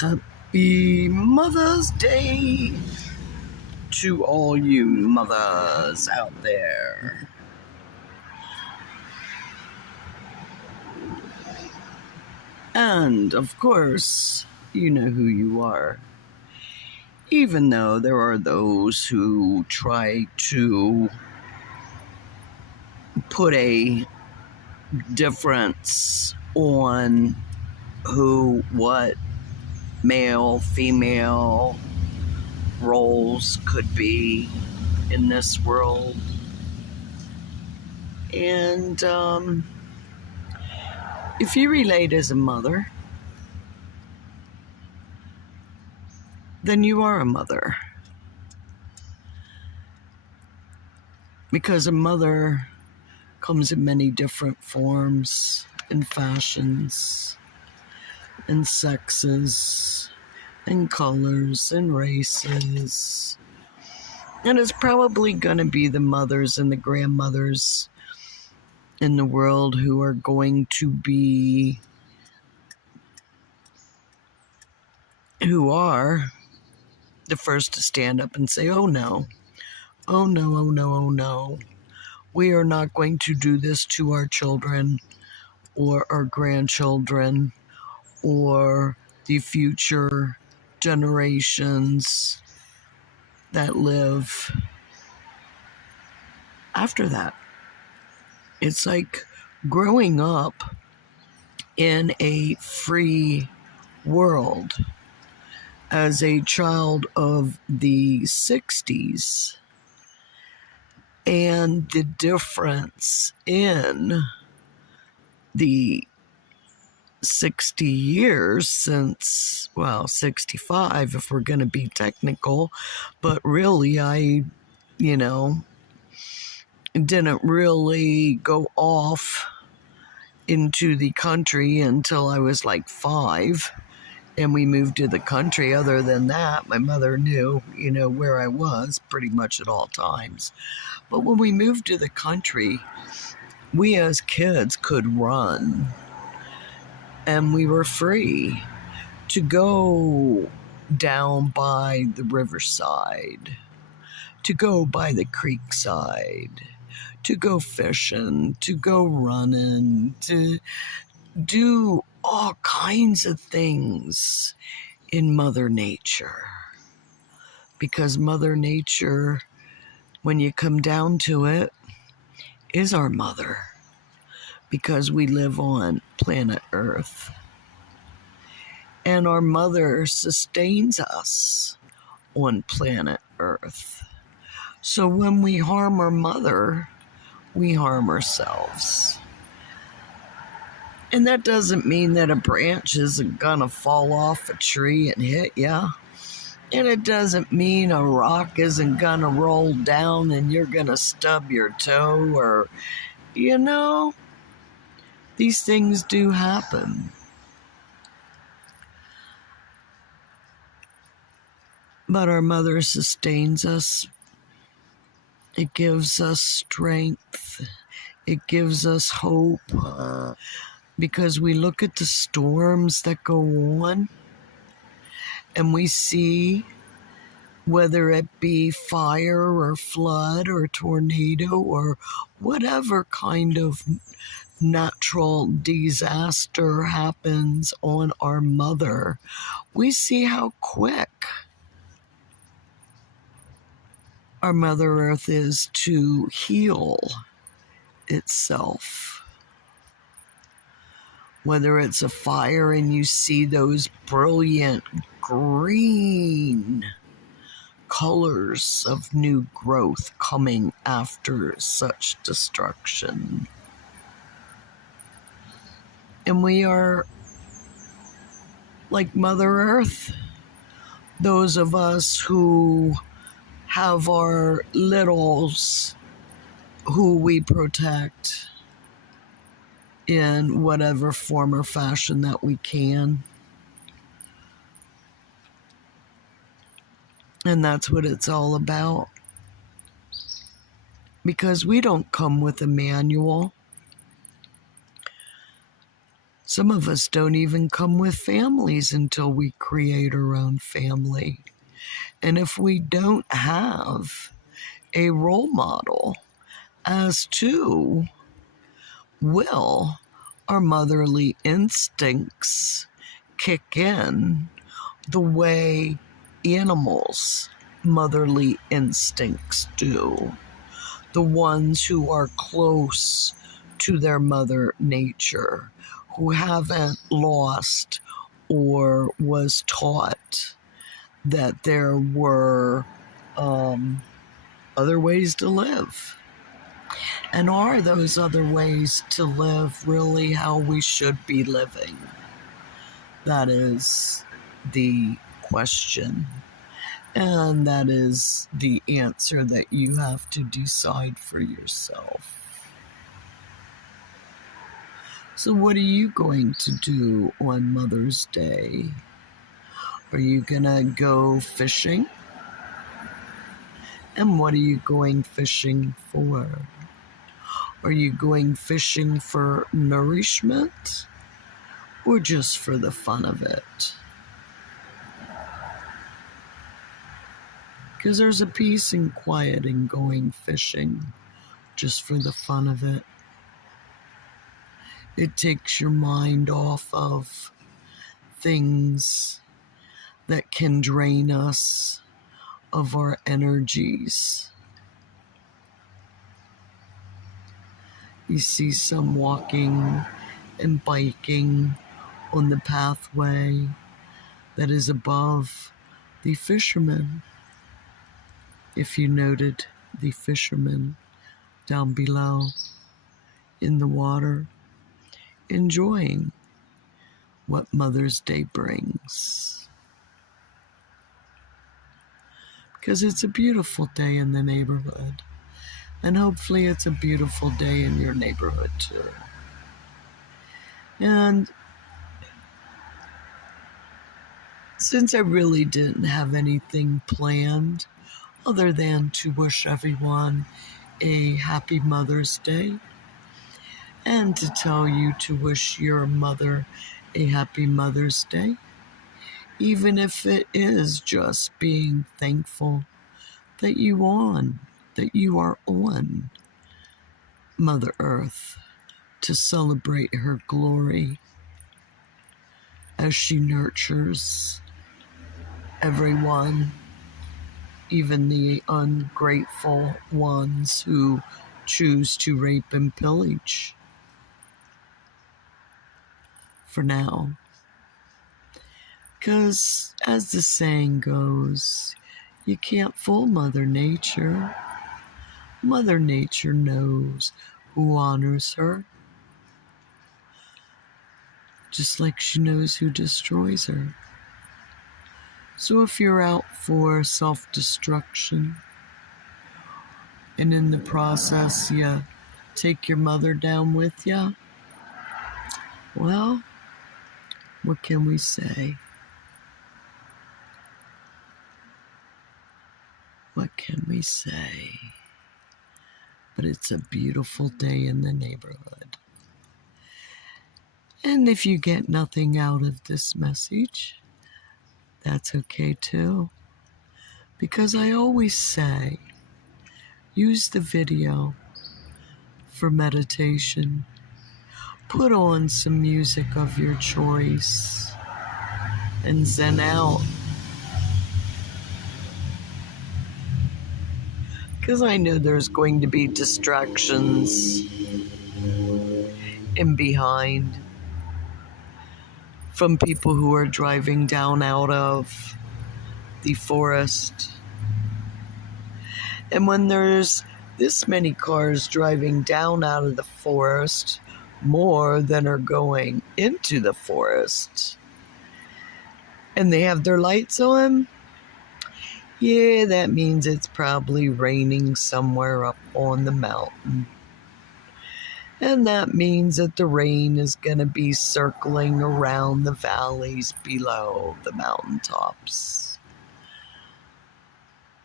Happy Mother's Day to all you mothers out there. And of course, you know who you are. Even though there are those who try to put a difference on who, what, male, female roles could be in this world. And if you relate as a mother, then you are a mother. Because a mother comes in many different forms and fashions and sexes and colors and races. And it's probably going to be the mothers and the grandmothers in the world who are going to be, who are the first to stand up and say, oh no, oh no, oh no, oh no. We are not going to do this to our children or our grandchildren or the future generations that live after that. It's like growing up in a free world as a child of the 60s, and the difference in the 60 years since, well, 65 if we're going to be technical, but really I didn't really go off into the country until I was like 5, and we moved to the country. Other than that, my mother knew, where I was pretty much at all times. But when we moved to the country, we as kids could run, and we were free to go down by the riverside, to go by the creek side, to go fishing, to go running, to do all kinds of things in Mother Nature. Because Mother Nature, when you come down to it, is our mother. Because we live on planet Earth. And our mother sustains us on planet Earth. So when we harm our mother, we harm ourselves. And that doesn't mean that a branch isn't gonna fall off a tree and hit ya. And it doesn't mean a rock isn't gonna roll down and you're gonna stub your toe, or, these things do happen. But our mother sustains us. It gives us strength. It gives us hope. Because we look at the storms that go on, and we see, whether it be fire or flood or tornado or whatever kind of natural disaster happens on our mother, we see how quick our Mother Earth is to heal itself. Whether it's a fire and you see those brilliant green colors of new growth coming after such destruction. And we are like Mother Earth. Those of us who have our littles who we protect in whatever form or fashion that we can. And that's what it's all about. Because we don't come with a manual. Some of us don't even come with families until we create our own family. And if we don't have a role model as to, will our motherly instincts kick in the way animals' motherly instincts do? The ones who are close to their mother nature, who haven't lost or was taught that there were other ways to live. And are those other ways to live really how we should be living? That is the question. And that is the answer that you have to decide for yourself. So what are you going to do on Mother's Day? Are you gonna go fishing? And what are you going fishing for? Are you going fishing for nourishment or just for the fun of it? Because there's a peace and quiet in going fishing just for the fun of it. It takes your mind off of things that can drain us of our energies. You see some walking and biking on the pathway that is above the fishermen. If you noted the fishermen down below in the water, enjoying what Mother's Day brings. Because it's a beautiful day in the neighborhood. And hopefully it's a beautiful day in your neighborhood too. And since I really didn't have anything planned other than to wish everyone a happy Mother's Day and to tell you to wish your mother a happy Mother's Day, even if it is just being thankful that you are on Mother Earth to celebrate her glory as she nurtures everyone, even the ungrateful ones who choose to rape and pillage. For now. Because, as the saying goes, you can't fool Mother Nature. Mother Nature knows who honors her, just like she knows who destroys her. So if you're out for self-destruction, and in the process you take your mother down with you, well, what can we say? What can we say? But it's a beautiful day in the neighborhood. And if you get nothing out of this message, that's okay too. Because I always say, use the video for meditation. Put on some music of your choice and zen out. Because I know there's going to be distractions in behind from people who are driving down out of the forest. And when there's this many cars driving down out of the forest, more than are going into the forest, and they have their lights on, yeah, that means it's probably raining somewhere up on the mountain. And that means that the rain is going to be circling around the valleys below the mountaintops.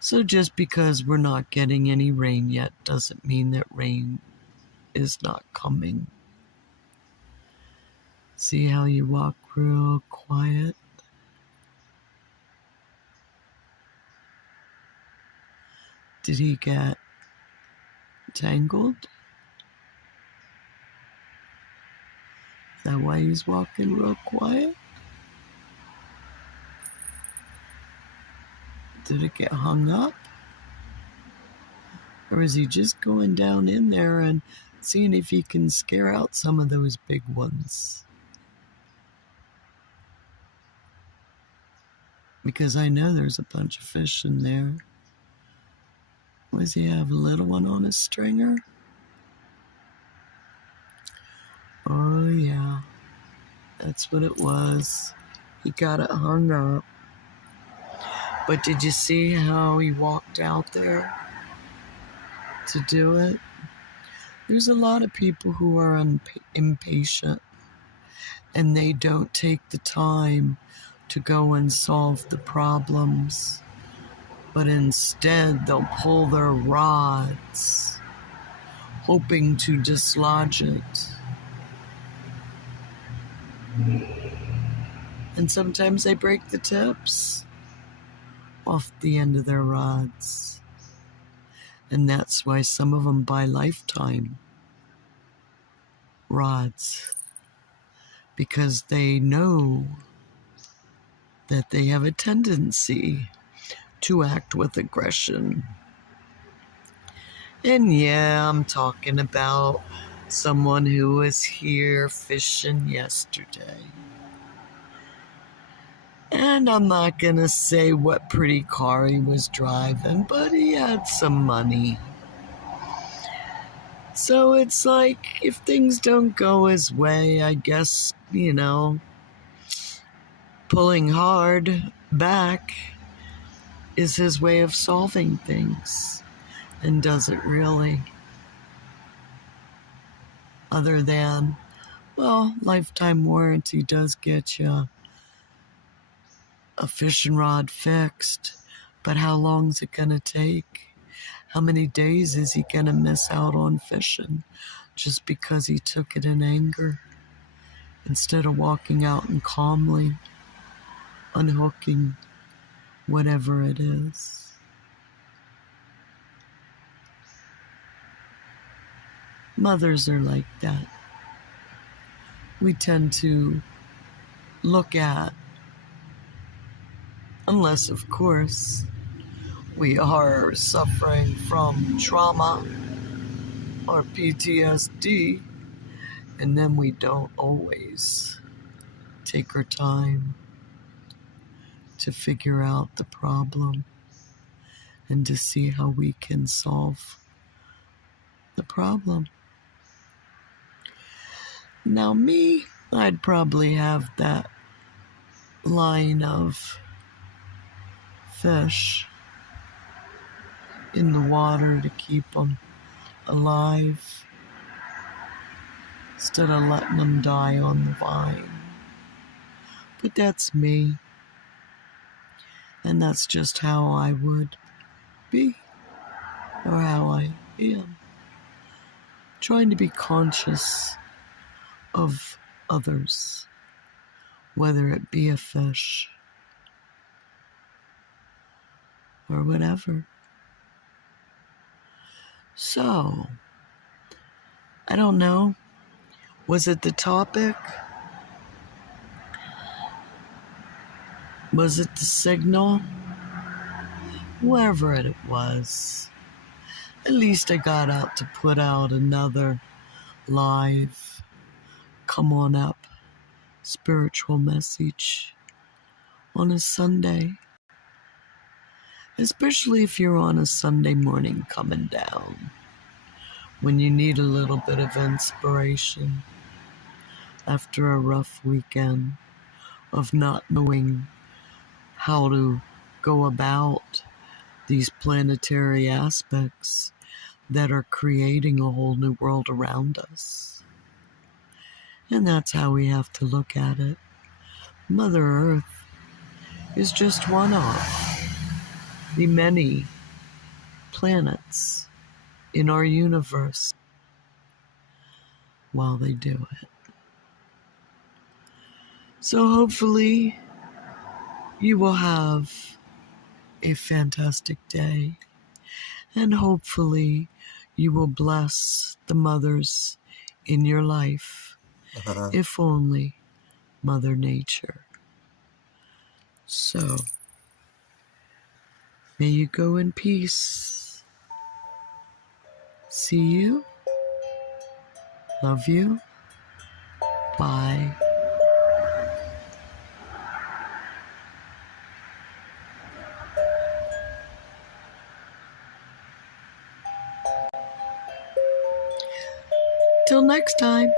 So just because we're not getting any rain yet doesn't mean that rain is not coming. See how you walk real quiet? Did he get tangled? Is that why he's walking real quiet? Did it get hung up? Or is he just going down in there and seeing if he can scare out some of those big ones? Because I know there's a bunch of fish in there. Does he have a little one on a stringer? Oh yeah, that's what it was. He got it hung up. But did you see how he walked out there to do it? There's a lot of people who are impatient, and they don't take the time to go and solve the problems, but instead they'll pull their rods, hoping to dislodge it. And sometimes they break the tips off the end of their rods. And that's why some of them buy lifetime rods, because they know that they have a tendency to act with aggression. And yeah, I'm talking about someone who was here fishing yesterday. And I'm not gonna say what pretty car he was driving, but he had some money. So it's like, if things don't go his way, I guess, pulling hard back is his way of solving things. And does it really? Other than, well, lifetime warranty does get you a fishing rod fixed, but how long is it gonna take? How many days is he gonna miss out on fishing just because he took it in anger instead of walking out and calmly unhooking whatever it is? Mothers are like that. We tend to look at, unless, of course, we are suffering from trauma or PTSD, and then we don't always take our time to figure out the problem and to see how we can solve the problem. Now me, I'd probably have that line of fish in the water to keep them alive instead of letting them die on the vine. But that's me, and that's just how I would be, or how I am. Trying to be conscious of others, whether it be a fish or whatever. So, I don't know. Was it the topic? Was it the signal? Wherever it was. At least I got out to put out another live, come on up, spiritual message on a Sunday. Especially if you're on a Sunday morning coming down, when you need a little bit of inspiration after a rough weekend of not knowing how to go about these planetary aspects that are creating a whole new world around us. And that's how we have to look at it. Mother Earth is just one of the many planets in our universe while they do it. So hopefully you will have a fantastic day, and hopefully you will bless the mothers in your life, if only Mother Nature. So, may you go in peace. See you. Love you. Bye. Till next time.